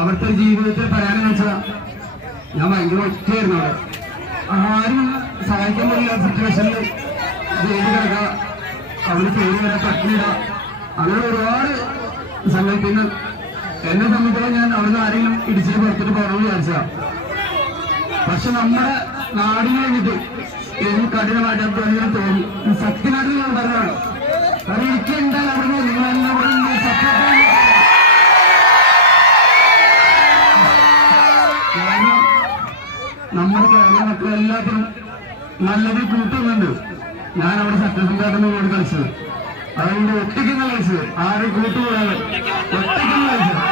അവിടുത്തെ ജീവിതത്തിൽ പറയാനെന്ന് വെച്ചാൽ ഞാൻ ഭയങ്കര ഒറ്റയായിരുന്നു അവിടെ. ആരും സഹായിക്കാൻ പറ്റില്ല സിറ്റുവേഷനിൽ ജയിലിൽ കിടക്കുക, അവര് പേര് വരാൻ പറ്റില്ല, അങ്ങനെ ഒരുപാട് സമയം. പിന്നെ എന്നെ സംബന്ധിച്ചോളം ഞാൻ അവിടുന്ന് ആരെങ്കിലും ഇടിച്ചിട്ട് പുറത്തിട്ട് പോകണമെന്ന് വിചാരിച്ചതാ. പക്ഷെ നമ്മുടെ നാടിന് വേണ്ടിട്ട് എനിക്ക് കഠിനമായിട്ട് തോന്നി. സത്യമായിട്ട് ഞാൻ പറഞ്ഞതാണ്. കാരണം എനിക്ക് എന്തായാലും അവിടുന്ന് നിങ്ങളെല്ലാം കൂടെ സപ്പോർട്ട്. കാരണം നമ്മുടെ കേരള മക്കളെല്ലാത്തിനും നല്ലൊരു കൂട്ടുന്നുണ്ട്. ഞാൻ അവിടെ സത്യസന്ധമായിട്ടാണ് കളിച്ചത്. അതുകൊണ്ട് ഒറ്റയ്ക്കുന്ന കളിച്ചത്, ആരും കൂട്ടുകൂടാതെ ഒറ്റയ്ക്കുന്ന കളിച്ചത്.